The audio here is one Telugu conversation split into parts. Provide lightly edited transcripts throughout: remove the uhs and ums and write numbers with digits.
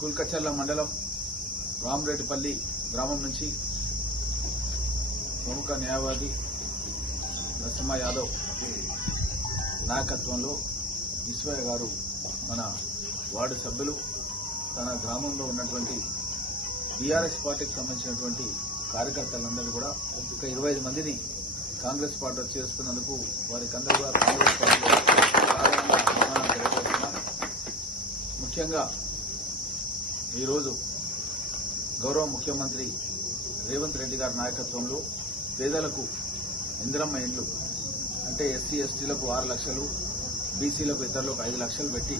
కుల్కచర్ల మండలం రామరెడ్డిపల్లి గ్రామం నుంచి ప్రముఖ న్యాయవాది నరసింహ యాదవ్ నాయకత్వంలో ఈశ్వరయ్య గారు మన వార్డు సభ్యులు తన గ్రామంలో ఉన్నటువంటి టీఆర్ఎస్ పార్టీకి సంబంధించినటువంటి కార్యకర్తలందరూ కూడా ఒక 25 మందిని కాంగ్రెస్ పార్టీలో చేస్తున్నందుకు వారికి అందరూ కూడా కాంగ్రెస్ పార్టీలో తెలియజేస్తున్నాం. ముఖ్యంగా ఈరోజు గౌరవ ముఖ్యమంత్రి రేవంత్ రెడ్డి గారి నాయకత్వంలో పేదలకు ఇందిరమ్మ ఇండ్లు అంటే ఎస్సీ ఎస్టీలకు 6 లక్షలు, బీసీలకు ఇతరులకు 5 లక్షలు పెట్టి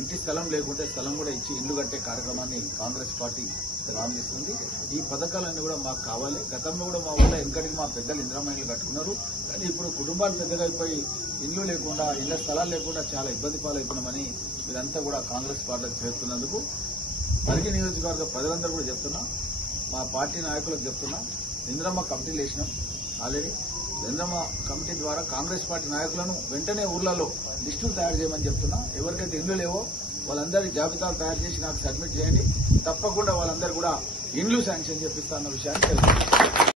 ఇంటి స్థలం లేకుంటే స్థలం కూడా ఇచ్చి ఇల్లు కట్టే కార్యక్రమాన్ని కాంగ్రెస్ పార్టీ ప్రారంభిస్తుంది. ఈ పథకాలన్నీ కూడా మాకు కావాలి. గతంలో కూడా మా ఊళ్ళో వెనకటికి మా పెద్దలు ఇందిరమ్మ ఇండ్లు కట్టుకున్నారు. కానీ ఇప్పుడు కుటుంబాలు పెద్దగా అయిపోయి ఇల్లు లేకుండా ఇళ్ల స్థలాలు లేకుండా చాలా ఇబ్బంది పాలవుతున్నామని వీరంతా కూడా కాంగ్రెస్ పార్టీకి చేస్తున్నందుకు పరిగి నియోజకవర్గ ప్రజలందరూ కూడా చెప్తున్నా, మా పార్టీ నాయకులకు చెప్తున్నా, ఇందిరమ్మ కమిటీలు వేసినాం ఆల్రెడీ. ఇందిరమ్మ కమిటీ ద్వారా కాంగ్రెస్ పార్టీ నాయకులను వెంటనే ఊర్లలో లిస్టులు తయారు చేయమని చెప్తున్నా. ఎవరికైతే ఇండ్లు లేవో వాళ్ళందరి జాబితాలు తయారు చేసి నాకు సబ్మిట్ చేయండి. తప్పకుండా వాళ్ళందరూ కూడా ఇండ్లు శాంక్షన్ చేపిస్తా అన్న విషయాన్ని తెలుసు.